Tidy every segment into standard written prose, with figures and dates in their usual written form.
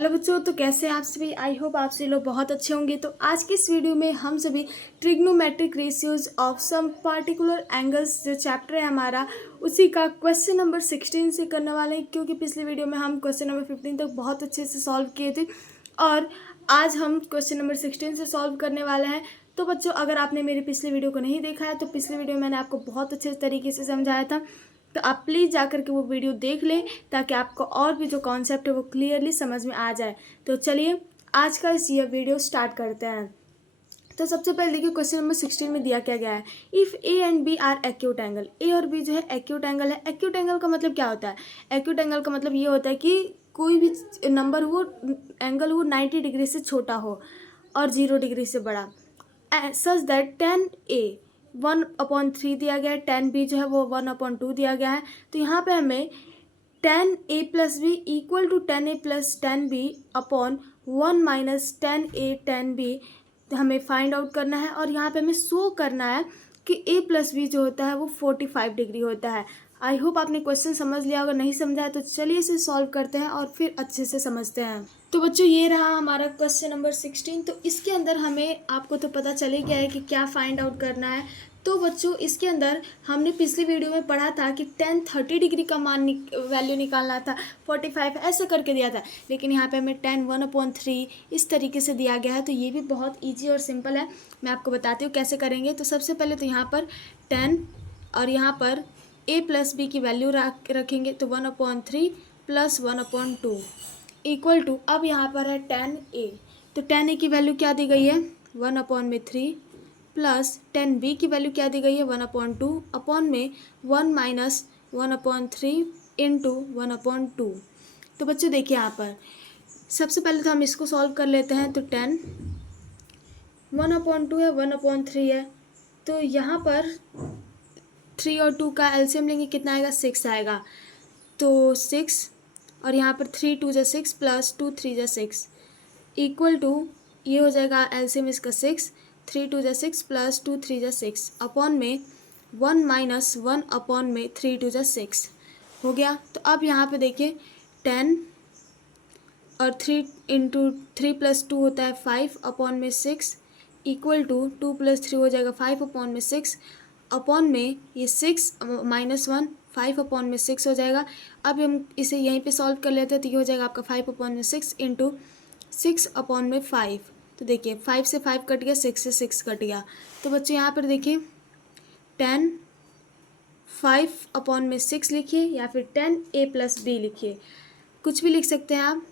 Hello बच्चों, तो कैसे हैं आप सभी। आई होप आप सभी लोग बहुत अच्छे होंगे। तो आज की इस वीडियो में हम सभी trigonometric ratios of some particular angles जो चैप्टर है हमारा, उसी का क्वेश्चन नंबर 16 से करने वाले हैं। क्योंकि पिछले वीडियो में हम क्वेश्चन नंबर 15 तक बहुत अच्छे से सॉल्व किए थे और आज हम क्वेश्चन नंबर 16 से सॉल्व करने वाले हैं। तो बच्चों, अगर आपने मेरी पिछले वीडियो को नहीं देखा है तो पिछले वीडियो में मैंने आपको बहुत अच्छे तरीके से समझाया था, तो आप प्लीज़ जाकर के वो वीडियो देख लें ताकि आपको और भी जो कॉन्सेप्ट है वो क्लियरली समझ में आ जाए। तो चलिए आज का ये वीडियो स्टार्ट करते हैं। तो सबसे पहले देखिए क्वेश्चन नंबर 16 में दिया क्या गया है। If A and B are acute angle, A और बी जो है एक्यूट एंगल है। एक्यूट एंगल का मतलब क्या होता है? एक्यूट एंगल का मतलब ये होता है कि कोई भी नंबर हो, एंगल वो 90 डिग्री से छोटा हो और 0 डिग्री से बड़ा, सच दैट 10A 1/3 दिया गया है, 10B जो है वो 1/2 दिया गया है। तो यहाँ पे हमें 10A plus B equal to 10A plus 10B upon 1 minus 10A 10B हमें फाइंड आउट करना है। और यहाँ पे हमें शो करना है कि A प्लस बी जो होता है वो 45 डिग्री होता है। आई होप आपने क्वेश्चन समझ लिया। अगर नहीं समझा है तो चलिए इसे सॉल्व करते हैं और फिर अच्छे से समझते हैं। तो बच्चों, ये रहा हमारा क्वेश्चन नंबर 16। तो इसके अंदर हमें, आपको तो पता चल ही गया है कि क्या फाइंड आउट करना है। तो बच्चों, इसके अंदर हमने पिछली वीडियो में पढ़ा था कि 10 30 डिग्री का मान वैल्यू निकालना था, 45 ऐसे करके दिया था। लेकिन यहाँ पे हमें 10 1/3 इस तरीके से दिया गया है। तो ये भी बहुत ईजी और सिंपल है। मैं आपको बताती हूँ कैसे करेंगे। तो सबसे पहले तो यहाँ पर 10 और यहाँ पर a प्लस बी की वैल्यू रखेंगे। तो 1/3 प्लस 1/2 इक्वल टू, अब यहाँ पर है 10A। तो 10A की वैल्यू क्या दी गई है? 1/3 प्लस 10B की वैल्यू क्या दी गई है? 1/2 अपॉन में 1 माइनस 1/3 इंटू 1/2। तो बच्चों देखिए, यहाँ पर सबसे पहले तो हम इसको सॉल्व कर लेते हैं। तो 10 1/2 है, 1/3 है। तो यहाँ पर 3 और 2 का एलसीएम लेंगे, कितना आएगा? 6 आएगा। तो 6 और यहाँ पर 3 2 जा 6 प्लस 2 3 जा 6 इक्वल टू, ये हो जाएगा एलसीएम इसका 6, 3 2 जा 6 प्लस 2 3 जा 6 अपॉन में 1 माइनस 1 अपॉन में 3 2 जा 6 हो गया। तो अब यहाँ पे देखिए 10 और 3 इंटू 3 प्लस 2 होता है 5 अपॉन में 6 इक्वल टू 2 प्लस 3 हो जाएगा 5 अपॉन में 6 अपॉन में ये 6 माइनस 1 5 अपॉन में 6 हो जाएगा। अब हम इसे यहीं पे सॉल्व कर लेते हैं। तो ये हो जाएगा आपका 5 अपॉन में 6 इंटू 6 अपॉन में 5। तो देखिए 5 से 5 कट गया, 6 से 6 कट गया। तो बच्चों यहाँ पर देखिए 10 5 अपॉन में 6 लिखिए या फिर 10A प्लस बी लिखिए, कुछ भी लिख सकते हैं आप।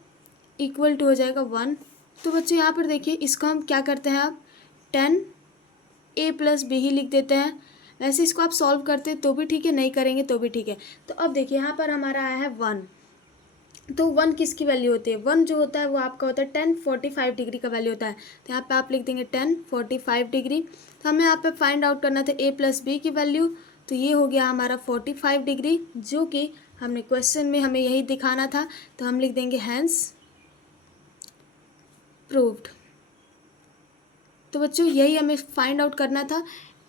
इक्वल टू हो जाएगा 1। तो बच्चों यहाँ पर देखिए इसको हम क्या करते हैं, आप 10A प्लस बी ही लिख देते हैं। वैसे इसको आप सॉल्व करते तो भी ठीक है, नहीं करेंगे तो भी ठीक है। तो अब देखिए यहाँ पर हमारा आया है 1। तो 1 किसकी वैल्यू होती है? 1 जो होता है वो आपका होता है 10 45 डिग्री का वैल्यू होता है। तो यहाँ पे आप लिख देंगे 10 45 डिग्री। तो हमें यहाँ पे फाइंड आउट करना था A प्लस बी की वैल्यू। तो ये हो गया हमारा 45 डिग्री, जो कि हमने क्वेश्चन में हमें यही दिखाना था। तो हम लिख देंगे हैंस प्रूव्ड। तो बच्चों यही हमें फाइंड आउट करना था,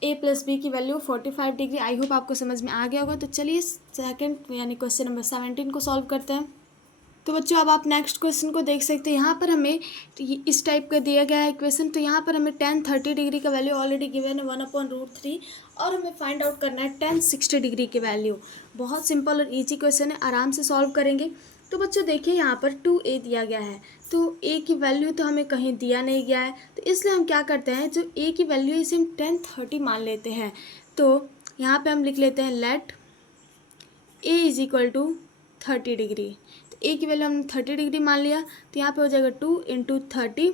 A प्लस बी की वैल्यू 45 डिग्री। आई होप आपको समझ में आ गया होगा। तो चलिए सेकंड यानी क्वेश्चन नंबर 17 को सॉल्व करते हैं। तो बच्चों अब आप नेक्स्ट क्वेश्चन को देख सकते हैं। यहाँ पर हमें इस टाइप का दिया गया है क्वेश्चन। तो यहाँ पर हमें 10 30 डिग्री का वैल्यू ऑलरेडी गिवन है 1/√3 और हमें फाइंड आउट करना है 10 60 डिग्री की वैल्यू। बहुत सिंपल और इजी क्वेश्चन है, आराम से सॉल्व करेंगे। तो बच्चों देखिए यहाँ पर 2A दिया गया है। तो A की वैल्यू तो हमें कहीं दिया नहीं गया है, तो इसलिए हम क्या करते हैं, जो A की वैल्यू है इसे हम 10 30 मान लेते हैं। तो यहाँ पे हम लिख लेते हैं let A is equal to 30 degree. तो A की वैल्यू हमने 30 डिग्री मान लिया। तो यहाँ पे हो जाएगा 2 इंटू 30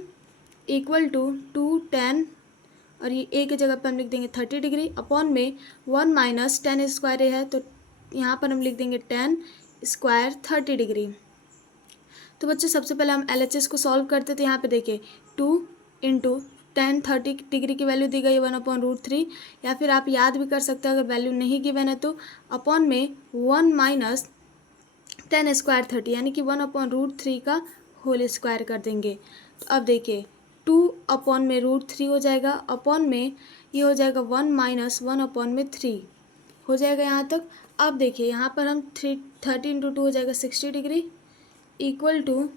इक्वल टू 2 10 और ये A की जगह पे हम लिख देंगे 30 डिग्री अपॉन में 1 माइनस 10 स्क्वायर है। तो यहाँ पर हम लिख देंगे 10 स्क्वायर 30 डिग्री। तो बच्चों सबसे पहले हम LHS को सॉल्व करते थे। यहाँ पे देखिए 2 इंटू 10 30 डिग्री की वैल्यू दी गई है 1/√3, या फिर आप याद भी कर सकते हैं अगर वैल्यू नहीं गिवन है तो, अपॉन में 1 माइनस 10 स्क्वायर 30 यानी कि 1/√3 का होल स्क्वायर कर देंगे। तो अब देखिए 2 अपॉन में √3 हो जाएगा, अपॉन में ये हो जाएगा 1 माइनस 1 अपॉन में 3 हो जाएगा यहाँ तक। अब देखिए यहाँ पर हम 30 इंटू 2 हो जाएगा 60 डिग्री इक्वल टू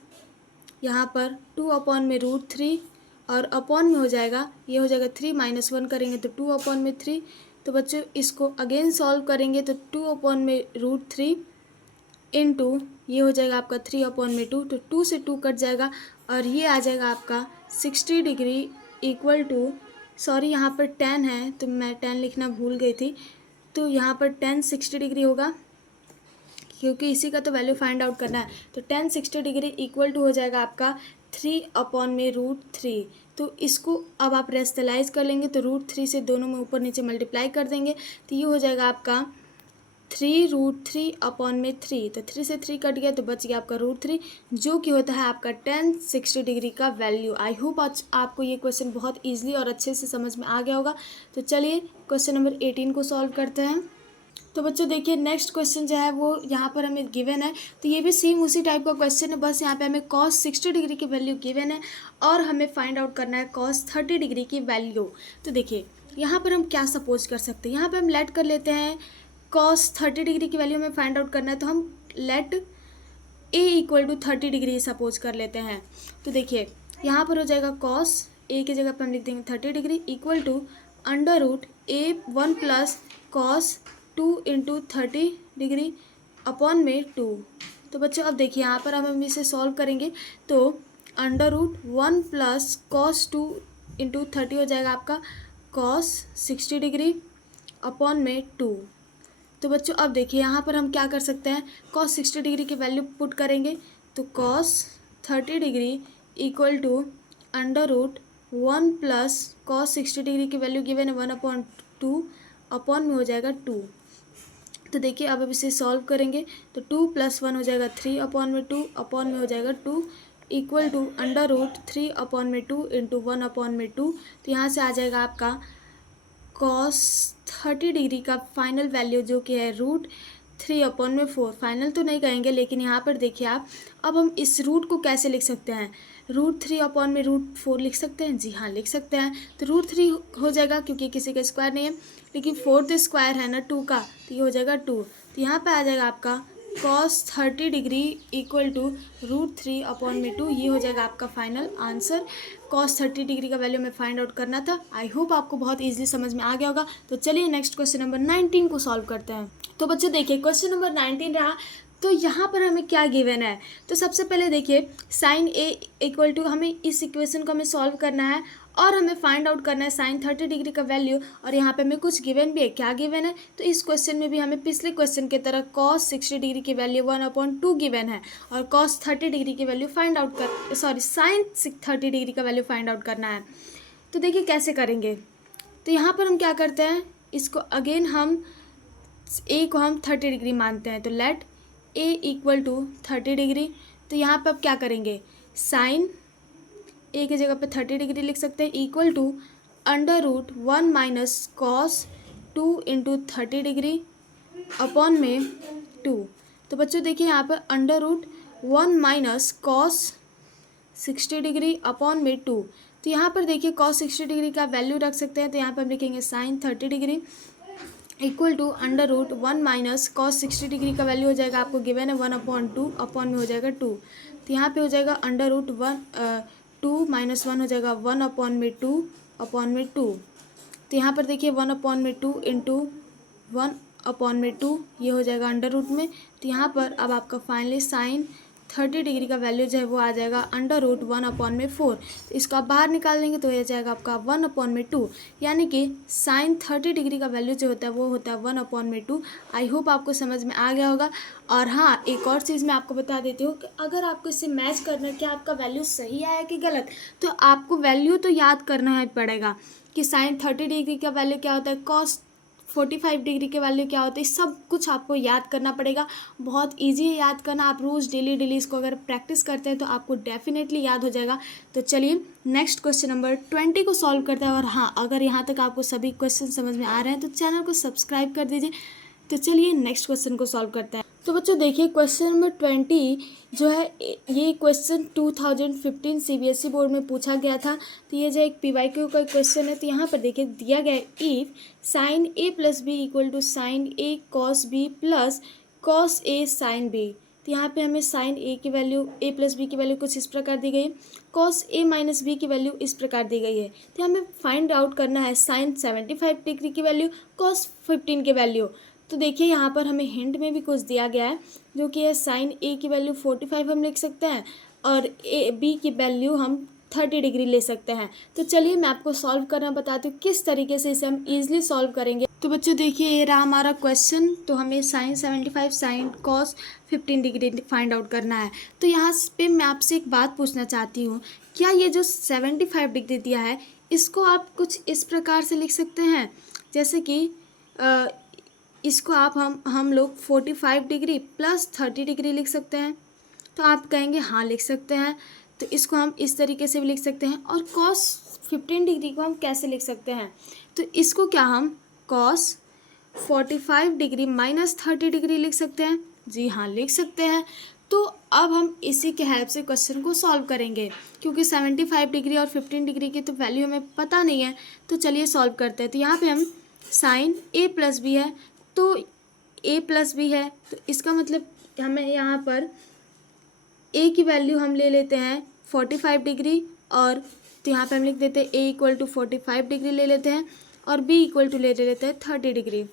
यहाँ पर 2/√3 और अपॉन में हो जाएगा, ये हो जाएगा 3 -1 करेंगे तो 2/3। तो बच्चों इसको अगेन सॉल्व करेंगे तो 2/√3 इंटू ये हो जाएगा आपका 3/2, तो 2 से 2 कट जाएगा और ये आ जाएगा आपका 60 डिग्री इक्वल टू, सॉरी यहाँ पर 10 है तो मैं 10 लिखना भूल गई थी, तो यहाँ पर 10 60 डिग्री होगा क्योंकि इसी का तो वैल्यू फाइंड आउट करना है। तो 10 60 डिग्री इक्वल टू हो जाएगा आपका 3/√3। तो इसको अब आप रेशनलाइज कर लेंगे तो √3 से दोनों में ऊपर नीचे मल्टीप्लाई कर देंगे तो ये हो जाएगा आपका 3√3/3। तो 3 से 3 कट गया तो बच गया आपका √3, जो कि होता है आपका 10 60 डिग्री का वैल्यू। आई होप आज आपको ये क्वेश्चन बहुत ईजिली और अच्छे से समझ में आ गया होगा। तो चलिए क्वेश्चन नंबर 18 को सॉल्व करते हैं। तो बच्चों देखिए नेक्स्ट क्वेश्चन जो है वो यहाँ पर हमें गिवन है, तो ये भी सेम उसी टाइप का क्वेश्चन है, बस यहाँ पे हमें cos 60 डिग्री की वैल्यू गिवन है और हमें फाइंड आउट करना है cos 30 डिग्री की वैल्यू। तो देखिए यहाँ पर हम क्या सपोज कर सकते हैं, यहाँ पे हम लेट कर लेते हैं cos 30 डिग्री की वैल्यू हमें फाइंड आउट करना है, तो हम let a equal to 30 degree suppose कर लेते हैं। तो देखिए यहाँ पर हो जाएगा cos a की जगह पर हम लिख देंगे 30 degree equal to √a1 plus cos 2 into 30 degree upon में 2। तो बच्चों अब देखिए यहाँ पर हम इसे सॉल्व करेंगे तो √1 प्लस cos 2 इंटू 30 हो जाएगा आपका cos 60 डिग्री अपॉन में 2। तो बच्चों अब देखिए यहाँ पर हम क्या कर सकते हैं, cos 60 डिग्री की वैल्यू पुट करेंगे तो cos 30 degree equal to √1 plus cos 60 degree की वैल्यू गिवन है 1/2 अपॉन में हो जाएगा 2। तो देखिए अब इसे सॉल्व करेंगे तो 2 + 1 हो जाएगा 3/2 अपॉन में हो जाएगा 2 इक्वल टू √3/2 इंटू 1/2। तो यहाँ से आ जाएगा आपका cos 30 डिग्री का फाइनल वैल्यू जो कि है √3/4। फाइनल तो नहीं कहेंगे लेकिन यहाँ पर देखिए आप, अब हम इस रूट को कैसे लिख सकते हैं, √3/4 लिख सकते हैं, जी हाँ लिख सकते हैं। तो √3 हो जाएगा क्योंकि किसी का स्क्वायर नहीं है, लेकिन 4th स्क्वायर है ना 2 का, तो ये हो जाएगा 2। तो यहाँ पे आ जाएगा आपका cos 30 डिग्री इक्वल टू √3/2। ये हो जाएगा आपका फाइनल आंसर। cos 30 डिग्री का वैल्यू में फाइंड आउट करना था। आई होप आपको बहुत ईजिली समझ में आ गया होगा। तो चलिए नेक्स्ट क्वेश्चन नंबर 19 को सॉल्व करते हैं। तो बच्चों देखिए क्वेश्चन नंबर 19 रहा, तो यहाँ पर हमें क्या गिवन है, तो सबसे पहले देखिए sin a इक्वल टू, हमें इस इक्वेशन को हमें सॉल्व करना है और हमें फाइंड आउट करना है sin 30 डिग्री का वैल्यू, और यहाँ पे हमें कुछ गिवन भी है। क्या गिवन है, तो इस क्वेश्चन में भी हमें पिछले क्वेश्चन की तरह cos 60 डिग्री की वैल्यू 1/2 गिवन है और cos 30 डिग्री की वैल्यू फाइंड आउट कर sin 30 डिग्री का वैल्यू फाइंड आउट करना है। तो देखिए कैसे करेंगे, तो यहाँ पर हम क्या करते हैं, इसको अगेन हम a को हम 30 डिग्री मानते हैं, तो let a equal to 30 degree. तो यहाँ पर अब क्या करेंगे, साइन a की जगह पे 30 डिग्री लिख सकते हैं equal to √1 minus cos 2 into 30 degree upon में 2। तो बच्चों देखिए यहाँ पर √1 माइनस cos 60 डिग्री अपॉन में 2। तो यहाँ पर देखिए cos 60 डिग्री का वैल्यू रख सकते हैं, तो यहाँ पर हम लिखेंगे sin 30 degree equal to √1 minus cos 60 degree का वैल्यू हो जाएगा आपको गिवन है 1/2 अपॉन में हो जाएगा 2। तो यहाँ पे हो जाएगा √2 माइनस 1 हो जाएगा 1/2 अपॉन में 2। तो यहाँ पर देखिए 1/2 इंटू 1/2 ये हो जाएगा √ में। तो यहाँ पर अब आपका फाइनली sin 30 डिग्री का वैल्यू जो है वो आ जाएगा √1/4। इसको आप बाहर निकाल देंगे तो ये जाएगा आपका 1/2, यानी कि sin 30 डिग्री का वैल्यू जो होता है वो होता है 1/2। आई होप आपको समझ में आ गया होगा। और हाँ, एक और चीज़ मैं आपको बता देती हूँ कि अगर आपको इससे मैच करना है कि आपका वैल्यू सही आया कि गलत, तो आपको वैल्यू तो याद करना है पड़ेगा कि sin 30 डिग्री का वैल्यू क्या होता है, cos 45 डिग्री के वैल्यू क्या होती है, सब कुछ आपको याद करना पड़ेगा। बहुत इजी है याद करना, आप रोज़ डेली इसको अगर प्रैक्टिस करते हैं तो आपको डेफिनेटली याद हो जाएगा। तो चलिए नेक्स्ट क्वेश्चन नंबर 20 को सॉल्व करते हैं। और हाँ, अगर यहाँ तक आपको सभी क्वेश्चन समझ में आ रहे हैं तो चैनल को सब्सक्राइब कर दीजिए। तो चलिए नेक्स्ट क्वेश्चन को सॉल्व करते हैं। तो बच्चों देखिए क्वेश्चन नंबर 20 जो है ये क्वेश्चन 2015 CBSE बोर्ड में पूछा गया था। तो ये जो एक PYQ का क्वेश्चन है, तो यहाँ पर देखिए दिया गया है if sin a + b equal to sin a cos b plus cos a sin b। तो यहाँ पे हमें साइन ए की वैल्यू ए प्लस बी की वैल्यू कुछ इस प्रकार दी गई है, कॉस ए माइनस बी की वैल्यू इस प्रकार दी गई है। तो हमें फाइंड आउट करना है साइन 75 डिग्री की वैल्यू, कॉस 15 की वैल्यू। तो देखिए यहाँ पर हमें हिंट में भी कुछ दिया गया है, जो कि है साइन ए की वैल्यू 45 हम लिख सकते हैं और ए बी की वैल्यू हम 30 डिग्री ले सकते हैं। तो चलिए मैं आपको सॉल्व करना बताती हूँ किस तरीके से इसे हम ईजिली सॉल्व करेंगे। तो बच्चों देखिए ये रहा हमारा क्वेश्चन। तो हमें sine 75 sine cos 15 degree find out करना है। तो यहाँ पे मैं आपसे एक बात पूछना चाहती हूँ, क्या ये जो 75 डिग्री दिया है इसको आप कुछ इस प्रकार से लिख सकते हैं, जैसे कि इसको आप हम लोग 45 डिग्री प्लस 30 डिग्री लिख सकते हैं। तो आप कहेंगे हाँ लिख सकते हैं। तो इसको हम इस तरीके से भी लिख सकते हैं। और कॉस 15 डिग्री को हम कैसे लिख सकते हैं, तो इसको क्या हम कॉस 45 डिग्री माइनस 30 डिग्री लिख सकते हैं। जी हाँ लिख सकते हैं। तो अब हम इसी के हेल्प से क्वेश्चन को सॉल्व करेंगे, क्योंकि 75 डिग्री और 15 डिग्री की तो वैल्यू हमें पता नहीं है। तो चलिए सॉल्व करते हैं। तो यहाँ पे हम साइन ए प्लस बी है, तो ए प्लस बी है, तो इसका मतलब हमें यहाँ पर ए की वैल्यू हम ले लेते हैं 45 डिग्री, और तो यहाँ पे हम लिख देते हैं ए इक्वल टू 45 डिग्री ले लेते हैं और बी इक्वल टू ले लेते हैं 30 डिग्री।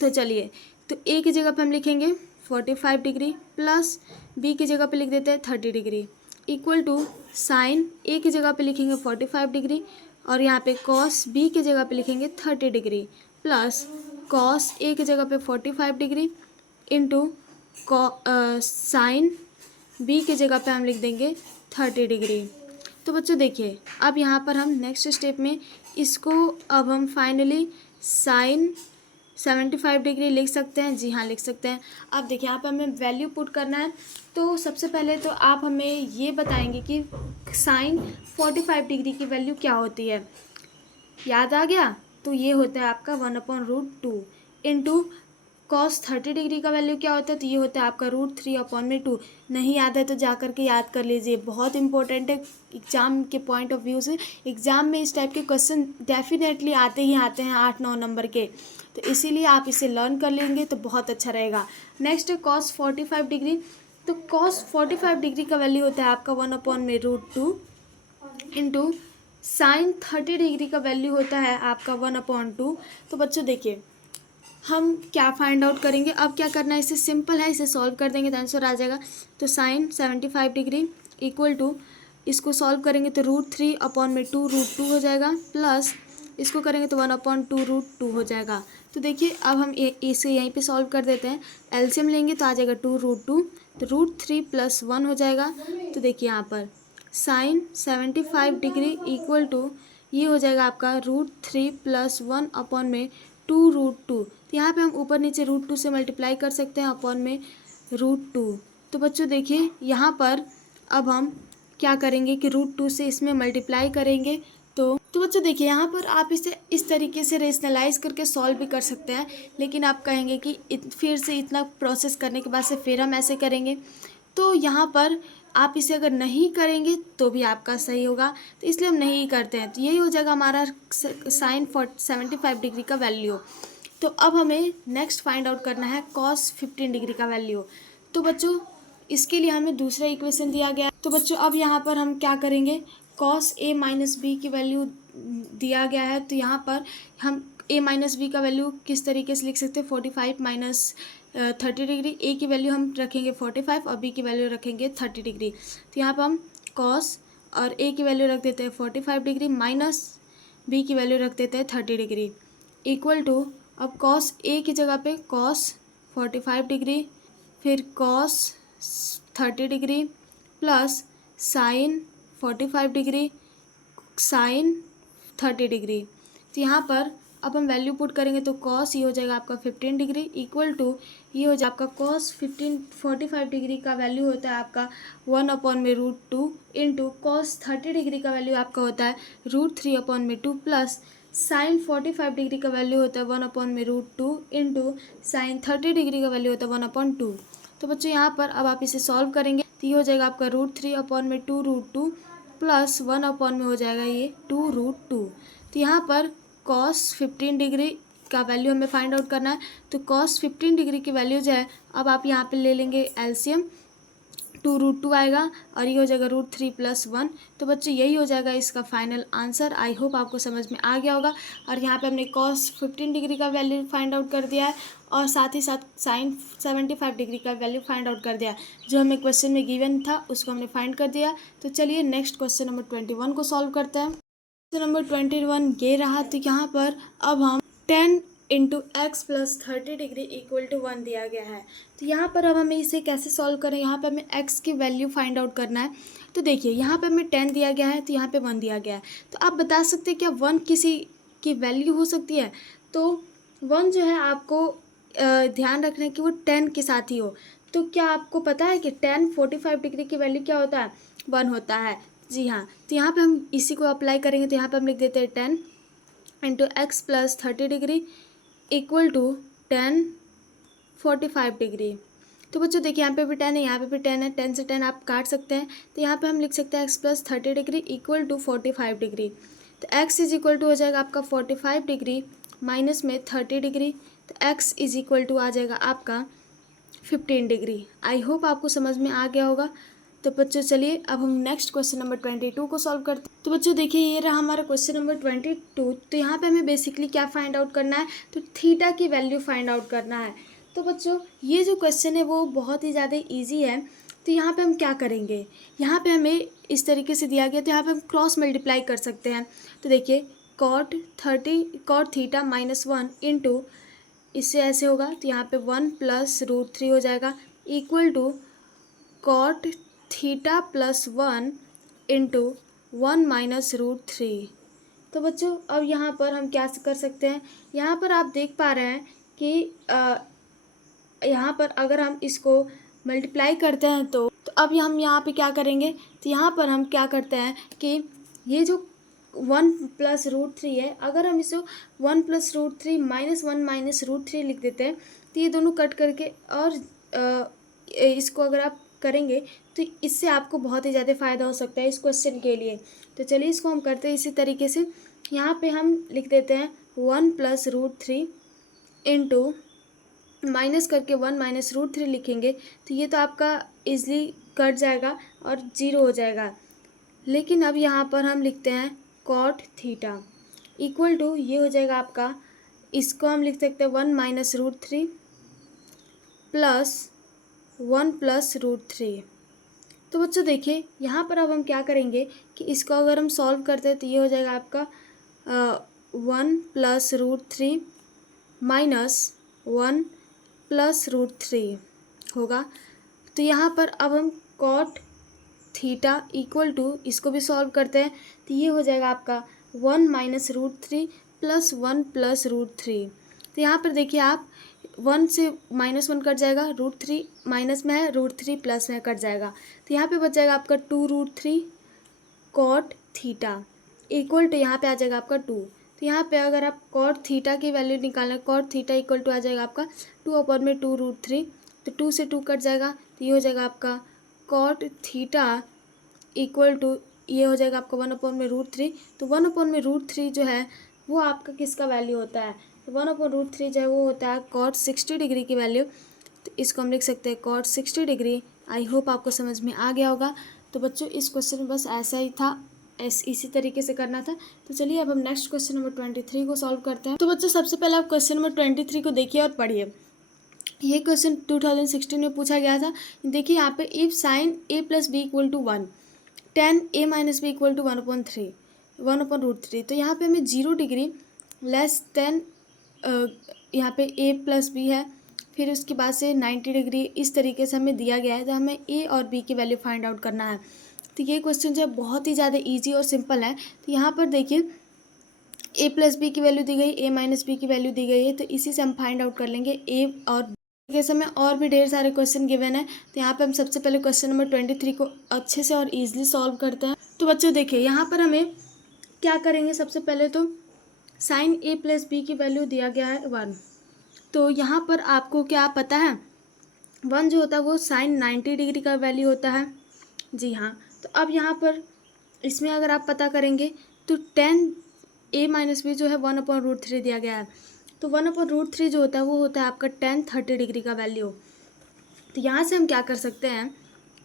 तो चलिए, तो ए की जगह पे हम लिखेंगे 45 डिग्री प्लस बी की जगह पे लिख देते हैं 30 डिग्री इक्वल टू साइन ए की जगह पे लिखेंगे 45 डिग्री और यहाँ पे कॉस बी की जगह पे लिखेंगे 30 डिग्री प्लस कॉस ए की जगह पे 45 डिग्री इंटू साइन बी की जगह पे हम लिख देंगे 30 डिग्री। तो बच्चों देखिए, अब यहाँ पर हम नेक्स्ट स्टेप में इसको अब हम फाइनली साइन 75 डिग्री लिख सकते हैं। जी हाँ लिख सकते हैं। अब देखिए यहाँ पर हमें वैल्यू पुट करना है। तो सबसे पहले तो आप हमें ये बताएंगे कि साइन 45 डिग्री की वैल्यू क्या होती है। याद आ गया? तो ये होता है आपका 1/√2 इंटू कॉस 30 डिग्री का वैल्यू क्या होता है, तो ये होता है आपका √3/2। नहीं याद है तो जा कर के याद कर लीजिए, बहुत इंपॉर्टेंट है एग्जाम के पॉइंट ऑफ व्यू से। एग्जाम में इस टाइप के क्वेश्चन डेफिनेटली आते ही आते हैं 8-9 नंबर के, तो इसीलिए आप इसे लर्न कर लेंगे तो बहुत अच्छा रहेगा। नेक्स्ट है कॉस 45 डिग्री। तो कॉस 45 डिग्री का वैल्यू होता है आपका 1/√2 इंटू साइन 30 डिग्री का वैल्यू होता है आपका 1/2। तो बच्चों देखिए हम क्या फाइंड आउट करेंगे, अब क्या करना है, इसे सिंपल है, इसे सॉल्व कर देंगे तो आंसर आ जाएगा। तो साइन 75 डिग्री इक्वल टू इसको सॉल्व करेंगे तो √3/2 हो जाएगा प्लस इसको करेंगे तो 1/2√2 हो जाएगा। तो देखिए अब हम इसे यहीं पे सॉल्व कर देते हैं। एलसीएम लेंगे तो आ जाएगा 2√2, तो √3 + 1 हो जाएगा। तो देखिए यहाँ पर साइन 75 डिग्री इक्वल टू ये हो जाएगा आपका √3 + 1/2√2। तो यहाँ पे हम ऊपर नीचे √2 से मल्टीप्लाई कर सकते हैं अपॉन में √2। तो बच्चों देखिए यहाँ पर अब हम क्या करेंगे कि √2 से इसमें मल्टीप्लाई करेंगे। तो बच्चों देखिए यहाँ पर आप इसे इस तरीके से रेशनलाइज करके सॉल्व भी कर सकते हैं, लेकिन आप कहेंगे कि फिर से इतना प्रोसेस करने के बाद से फिर हम ऐसे करेंगे। तो यहाँ पर आप इसे अगर नहीं करेंगे तो भी आपका सही होगा, तो इसलिए हम नहीं करते हैं। तो यही हो जाएगा हमारा साइन 75 डिग्री का वैल्यू। तो अब हमें नेक्स्ट फाइंड आउट करना है कॉस 15 डिग्री का वैल्यू। तो बच्चों इसके लिए हमें दूसरा इक्वेशन दिया गया। तो बच्चों अब यहाँ पर हम क्या करेंगे, कॉस ए माइनस बी की वैल्यू दिया गया है। तो यहाँ पर हम ए माइनस बी का वैल्यू किस तरीके से लिख सकते हैं, 45 माइनस 30 डिग्री। ए की वैल्यू हम रखेंगे 45 और बी की वैल्यू रखेंगे 30 डिग्री। तो यहाँ पर हम कॉस और ए की वैल्यू रख देते हैं 45 डिग्री माइनस बी की वैल्यू रख देते हैं 30 डिग्री इक्वल टू, अब कॉस ए की जगह पे कॉस 45 डिग्री फिर cos 30 degree plus sign 45 degree sine 30 degree. तो यहाँ पर अब हम वैल्यू पुट करेंगे तो कॉस ये हो जाएगा आपका 15 डिग्री इक्वल टू ये हो जाएगा आपका कॉस 45 डिग्री का वैल्यू होता है आपका 1/√2 इंटू कॉस 30 डिग्री का वैल्यू आपका होता है √3/2 प्लस साइन 45 डिग्री का वैल्यू होता है 1/√2 इंटू साइन 30 डिग्री का वैल्यू होता है 1/2। तो बच्चों यहाँ पर अब आप इसे सॉल्व करेंगे तो ये हो जाएगा आपका √3/2√2 प्लस 1 अपॉन में हो जाएगा ये 2√2। तो यहाँ पर कॉस 15 डिग्री का वैल्यू हमें फाइंड आउट करना है। तो cos 15 डिग्री की वैल्यू जो है, अब आप यहाँ पे ले लेंगे एलसीएम, 2√2 आएगा और ये हो जाएगा √3 + 1। तो बच्चों यही हो जाएगा इसका फाइनल आंसर। आई होप आपको समझ में आ गया होगा। और यहाँ पे हमने cos 15 डिग्री का वैल्यू फाइंड आउट कर दिया है और साथ ही साथ sin 75 डिग्री का वैल्यू फाइंड आउट कर दिया है। जो हमें क्वेश्चन में गिवन था उसको हमने फाइंड कर दिया। तो चलिए नेक्स्ट क्वेश्चन नंबर 21 को सॉल्व करते हैं। क्वेश्चन नंबर 21 ये रहा। तो यहाँ पर अब हम 10 into x plus 30 degree equal to 1 दिया गया है। तो यहाँ पर अब हमें इसे कैसे सॉल्व करें, यहाँ पे हमें x की वैल्यू फाइंड आउट करना है। तो देखिए यहाँ पे हमें 10 दिया गया है, तो यहाँ पे 1 दिया गया है। तो आप बता सकते हैं क्या 1 किसी की वैल्यू हो सकती है? तो 1 जो है आपको ध्यान रखना है कि वो 10 के साथ ही हो। तो क्या आपको पता है कि 10 45 डिग्री की वैल्यू क्या होता है? 1 होता है। जी हाँ, तो यहाँ पे हम इसी को अप्लाई करेंगे। तो यहाँ पे हम लिख देते हैं 10 into x plus 30 degree equal to 10 45 degree. तो बच्चों देखिए यहाँ पे भी 10 है, यहाँ पे भी 10 है, 10 से 10 आप काट सकते हैं। तो यहाँ पे हम लिख सकते हैं x plus 30 degree equal to 45 degree. तो x इज इक्वल टू हो जाएगा आपका 45 डिग्री माइनस में 30 डिग्री। तो x इज इक्वल टू आ जाएगा आपका 15 डिग्री। आई होप आपको समझ में आ गया होगा। तो बच्चों चलिए अब हम नेक्स्ट क्वेश्चन नंबर 22 को सॉल्व करते हैं। तो बच्चों देखिए ये रहा हमारा क्वेश्चन नंबर 22। तो यहाँ पे हमें बेसिकली क्या फाइंड आउट करना है? तो थीटा की वैल्यू फाइंड आउट करना है। तो बच्चों ये जो क्वेश्चन है वो बहुत ही ज़्यादा ईजी है। तो यहाँ पे हम क्या करेंगे, यहाँ पे हमें इस तरीके से दिया गया, तो यहाँ पे हम क्रॉस मल्टीप्लाई कर सकते हैं। तो देखिए cot थीटा -1 इंटू, इससे ऐसे होगा तो यहाँ पे 1 + √3 हो जाएगा equal to cot theta +1 into 1 - √3। तो बच्चों अब यहाँ पर हम क्या कर सकते हैं, यहाँ पर आप देख पा रहे हैं कि यहाँ पर अगर हम इसको मल्टीप्लाई करते हैं तो अब हम यहाँ पे क्या करेंगे, तो यहाँ पर हम क्या करते हैं कि ये जो 1 + √3 है, अगर हम इसे 1 + √3 -1 - √3 लिख देते हैं तो ये दोनों कट करके और इसको अगर आप करेंगे तो इससे आपको बहुत ही ज़्यादा फ़ायदा हो सकता है इस क्वेश्चन के लिए। तो चलिए इसको हम करते हैं इसी तरीके से। यहाँ पे हम लिख देते हैं 1 + √3 इंटू माइनस करके 1 - √3 लिखेंगे तो ये तो आपका ईज़िली कट जाएगा और 0 हो जाएगा। लेकिन अब यहाँ पर हम लिखते हैं cot थीटा इक्वल टू, ये हो जाएगा आपका, इसको हम लिख सकते हैं 1 - √3 प्लस 1 + √3। तो बच्चों देखिए यहाँ पर अब हम क्या करेंगे कि इसको अगर हम सॉल्व करते हैं तो ये हो जाएगा आपका 1 + √3 माइनस 1 + √3 होगा। तो यहाँ पर अब हम cot थीटा इक्वल टू, इसको भी सॉल्व करते हैं तो ये हो जाएगा आपका 1 - √3 प्लस 1 + √3। तो यहाँ पर देखिए आप 1 से -1 कट जाएगा, √3 माइनस में है, √3 प्लस में कट जाएगा। तो यहाँ पे बच जाएगा आपका 2√3 cot थीटा इक्वल टू, यहाँ पे आ जाएगा आपका 2। तो यहाँ पे अगर आप cot थीटा की वैल्यू निकालें, cot थीटा इक्वल टू आ जाएगा आपका 2/2√3। तो 2 से 2 कट जाएगा तो ये हो जाएगा आपका cot थीटा इक्वल टू, ये हो जाएगा आपका 1/√3। तो 1/√3 जो है वो आपका किसका वैल्यू होता है? तो 1/√3 जो है वो होता है cot 60 डिग्री की वैल्यू। तो इसको हम लिख सकते हैं cot 60 डिग्री। आई होप आपको समझ में आ गया होगा। तो बच्चों इस क्वेश्चन में बस ऐसा ही था, इसी तरीके से करना था। तो चलिए अब हम नेक्स्ट क्वेश्चन नंबर 23 को सॉल्व करते हैं। तो बच्चों सबसे पहले आप क्वेश्चन नंबर 23 को देखिए और पढ़िए। ये क्वेश्चन 2016 में पूछा गया था। देखिए यहाँ पे if sin a + b = 1, tan a - b = 1/3। तो यहाँ पे हमें 0 डिग्री लेस देन, यहाँ पे a + b है, फिर उसके बाद से 90 डिग्री, इस तरीके से हमें दिया गया है। तो हमें a और b की वैल्यू फाइंड आउट करना है। तो ये क्वेश्चन जो है बहुत ही ज़्यादा इजी और सिंपल है। तो यहाँ पर देखिए a + b की वैल्यू दी गई, a - b की वैल्यू दी गई है, तो इसी से हम फाइंड आउट कर लेंगे a और b। जैसे में और भी ढेर सारे क्वेश्चन गिवन है। तो यहाँ पे हम सबसे पहले क्वेश्चन नंबर 23 को अच्छे से और इजीली सॉल्व करते हैं। तो बच्चों देखिए यहाँ पर हमें क्या करेंगे, सबसे पहले तो sin a + b की वैल्यू दिया गया है 1। तो यहाँ पर आपको क्या पता है, 1 जो होता है वो sin 90 डिग्री का वैल्यू होता है। जी हाँ, तो अब यहाँ पर इसमें अगर आप पता करेंगे तो tan a - b जो है 1/√3 दिया गया है। तो 1/√3 जो होता है वो होता है आपका tan 30 डिग्री का वैल्यू। तो यहाँ से हम क्या कर सकते हैं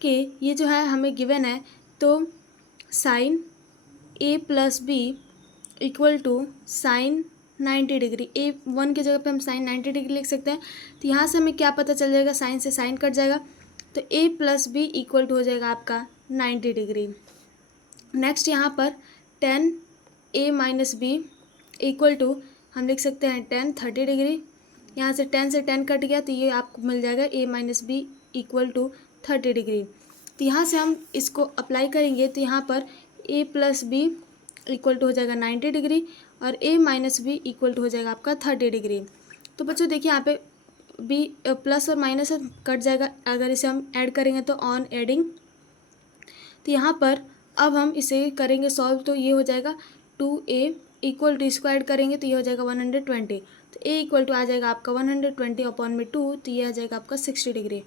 कि ये जो है हमें गिवन है, तो sine a plus B equal to sine 90 degree, A 1 की जगह पे हम साइन 90 डिग्री लिख सकते हैं। तो यहाँ से हमें क्या पता चल जाएगा, साइन से साइन कट जाएगा, तो a plus B equal to हो जाएगा आपका 90 डिग्री। नेक्स्ट यहाँ पर tan a minus B equal to हम लिख सकते हैं tan 30 डिग्री। यहाँ से tan कट गया तो ये आपको मिल जाएगा a minus B equal to 30 degree. तो यहाँ से हम इसको अप्लाई करेंगे तो यहाँ पर a plus B equal to हो जाएगा 90 डिग्री और a minus B equal to हो जाएगा आपका 30 डिग्री। तो बच्चों देखिए यहाँ पे b प्लस और माइनस कट जाएगा, अगर इसे हम ऐड करेंगे तो ऑन एडिंग। तो यहाँ पर अब हम इसे करेंगे सॉल्व, तो ये हो जाएगा 2a इक्वल टू, इसको ऐड करेंगे तो ये हो जाएगा 120। तो a इक्वल टू आ जाएगा आपका 120 अपॉन में 2, तो ये आ जाएगा आपका 60 डिग्री।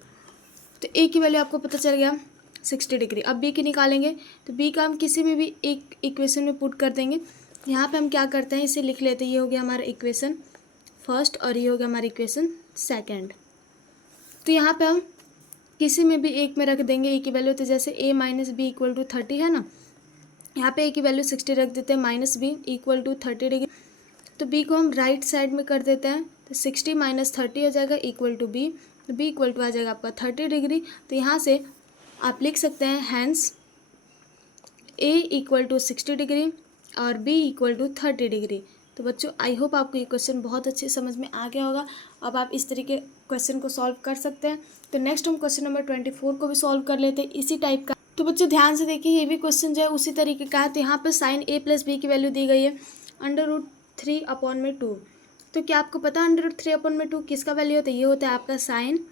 तो a की वैल्यू आपको पता चल गया 60 डिग्री। अब b की निकालेंगे, तो b का हम किसी में भी एक इक्वेशन में पुट कर देंगे। यहाँ पे हम क्या करते हैं, इसे लिख लेते हैं, ये हो गया हमारा इक्वेशन फर्स्ट और ये हो गया हमारा इक्वेशन सेकेंड। तो यहाँ पे हम किसी में भी एक में रख देंगे a की वैल्यू, तो जैसे a minus B equal to 30 है ना, यहाँ पे a की वैल्यू 60 रख देते हैं, minus B equal to 30 degree. तो b को हम राइट साइड में कर देते हैं, तो 60 माइनस 30 हो जाएगा इक्वल टू b, तो b इक्वल टू आ जाएगा आपका 30 डिग्री। तो यहाँ से आप लिख सकते हैं hence a equal to 60 degree और b इक्वल टू 30 डिग्री। तो बच्चों आई होप आपको ये क्वेश्चन बहुत अच्छे समझ में आ गया होगा। अब आप इस तरीके क्वेश्चन को सॉल्व कर सकते हैं। तो नेक्स्ट हम क्वेश्चन नंबर 24 को भी सॉल्व कर लेते हैं इसी टाइप का। तो बच्चों ध्यान से देखिए, ये भी क्वेश्चन जो है उसी तरीके का है। तो यहाँ पर साइन a प्लस बी की वैल्यू दी गई है √3 अपॉन में 2। तो क्या आपको पता है √3 अपॉन में 2 किसका वैल्यू होता है, ये होता है आपका साइन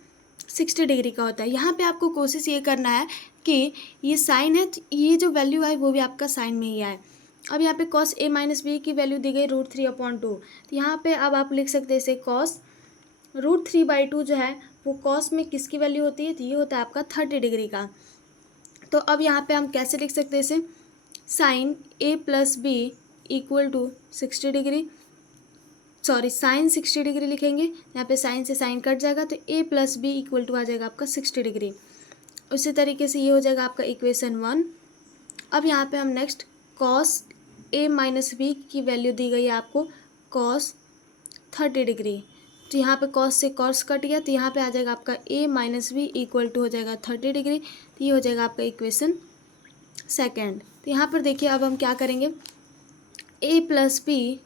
60 डिग्री का होता है। यहाँ पे आपको कोशिश ये करना है कि ये साइन है, तो ये जो वैल्यू है वो भी आपका साइन में ही आए। अब यहाँ पे कॉस a माइनस बी की वैल्यू दी गई √3 अपॉन 2। तो यहाँ पे अब आप लिख सकते हैं इसे कॉस √3/2 जो है वो कॉस में किसकी वैल्यू होती है, तो ये होता है आपका 30 डिग्री का। तो अब यहाँ पे हम कैसे लिख सकते हैं इसे, sine a plus B equal to 60 degree, sorry sine 60 degree लिखेंगे, यहाँ पे साइन से साइन कट जाएगा, तो a plus B equal to आ जाएगा आपका 60 डिग्री। उसी तरीके से ये हो जाएगा आपका इक्वेशन 1। अब यहाँ पे हम next cos a minus B की वैल्यू दी गई है आपको कॉस 30 डिग्री। तो यहाँ पे कॉस से कॉस कट गया, तो यहाँ पे आ जाएगा आपका a minus B equal to हो जाएगा 30 डिग्री। तो ये हो जाएगा आपका इक्वेशन सेकेंड। तो यहाँ पर देखिए अब हम क्या करेंगे, a plus B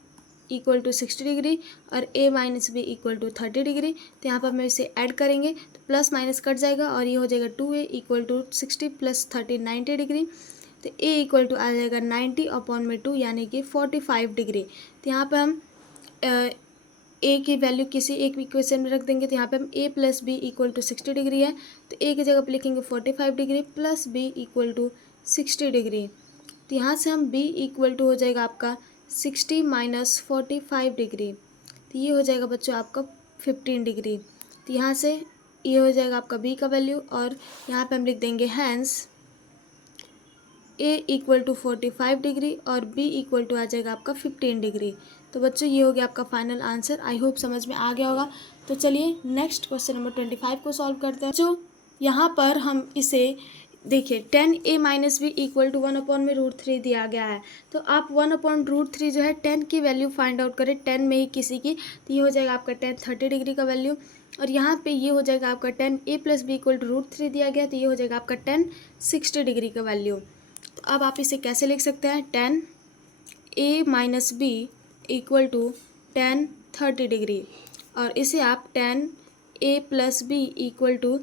equal to 60 degree और a minus B equal to 30 degree. तो यहाँ पर हम इसे ऐड करेंगे तो प्लस माइनस कट जाएगा और ये हो जाएगा 2a equal to 60 plus 30 90 degree. तो a इक्वल टू आ जाएगा 90 अपॉन में 2 यानी कि 45 डिग्री। तो यहाँ पर हम a की वैल्यू किसी एक इक्वेशन में रख देंगे। तो यहाँ पे हम a plus B equal to 60 degree है, तो a की जगह पर लिखेंगे 45 degree plus b equal to 60 degree. तो यहाँ से हम b इक्वल टू हो जाएगा आपका 60 माइनस 45 डिग्री, तो ये हो जाएगा बच्चों आपका 15 डिग्री। तो यहाँ से ये हो जाएगा आपका b का वैल्यू और यहाँ पे हम लिख देंगे hence a equal to 45 degree और b इक्वल टू आ जाएगा आपका 15 डिग्री। तो बच्चों ये हो गया आपका फाइनल आंसर। आई होप समझ में आ गया होगा। तो चलिए नेक्स्ट क्वेश्चन नंबर 25 को सॉल्व करते हैं। जो यहाँ पर हम इसे देखिए tan a minus B equal to 1 upon में √3 दिया गया है। तो आप 1 अपॉन √3 जो है tan की वैल्यू फाइंड आउट करें, tan में ही किसी की। तो ये हो जाएगा आपका tan 30 डिग्री का वैल्यू और यहाँ पे ये हो जाएगा आपका tan a plus B equal to √3 दिया गया, तो ये हो जाएगा आपका tan 60 डिग्री का वैल्यू। तो अब आप इसे कैसे लिख सकते हैं, tan a minus B equal to tan 30 degree और इसे आप tan a plus B equal to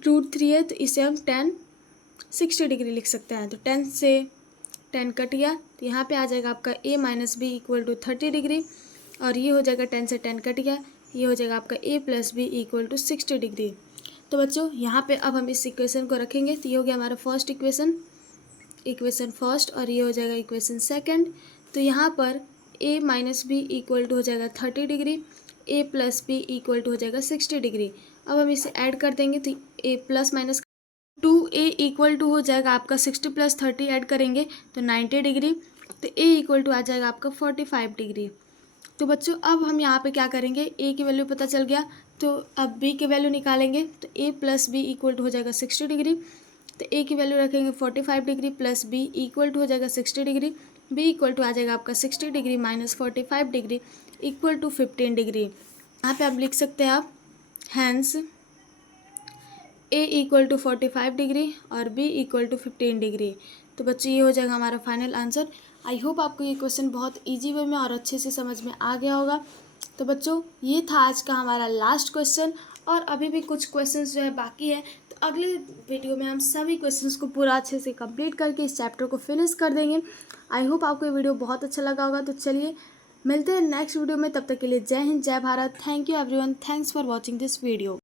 √3 है, तो इसे हम tan 60 डिग्री लिख सकते हैं। तो tan से tan कट गया, तो यहाँ पे आ जाएगा आपका a minus B equal to 30 degree और ये हो जाएगा tan से tan कट गया, ये हो जाएगा आपका a plus B equal to 60 degree. तो बच्चों यहाँ पे अब हम इस इक्वेशन को रखेंगे, तो ये हो गया हमारा फर्स्ट इक्वेशन फर्स्ट और ये हो जाएगा इक्वेशन सेकंड। तो यहाँ पर a minus B equal to हो जाएगा 30 degree, a plus B equal to हो जाएगा 60 डिग्री। अब हम इसे ऐड कर देंगे, तो a plus minus 2a equal to हो जाएगा आपका 60 प्लस 30 ऐड करेंगे तो 90 डिग्री, तो a इक्वल टू आ जाएगा आपका 45 डिग्री। तो बच्चों अब हम यहाँ पे क्या करेंगे, ए की वैल्यू पता चल गया तो अब बी की वैल्यू निकालेंगे। तो ए प्लस बी इक्वल टू हो जाएगा 60 डिग्री। तो ए की वैल्यू रखेंगे 45 degree plus B equal to हो जाएगा 60 डिग्री। बी इक्वल टू आ जाएगा आपका 60 degree minus 45 degree equal to 15 degree. यहाँ पे आप लिख सकते हैं आप hence A equal to 45 degree और बी इक्वल टू 15 डिग्री। तो बच्चों ये हो जाएगा हमारा फाइनल आंसर। आई होप आपको ये क्वेश्चन बहुत इजी वे में और अच्छे से समझ में आ गया होगा। तो बच्चों ये था आज का हमारा लास्ट क्वेश्चन और अभी भी कुछ क्वेश्चंस जो है बाकी है। तो अगले वीडियो में हम सभी क्वेश्चंस को पूरा अच्छे से कंप्लीट करके इस चैप्टर को फिनिश कर देंगे। आई होप आपको ये वीडियो बहुत अच्छा लगा होगा। तो चलिए मिलते हैं नेक्स्ट वीडियो में, तब तक के लिए जय हिंद जय Bharat. Thank you everyone, thanks for watching this video.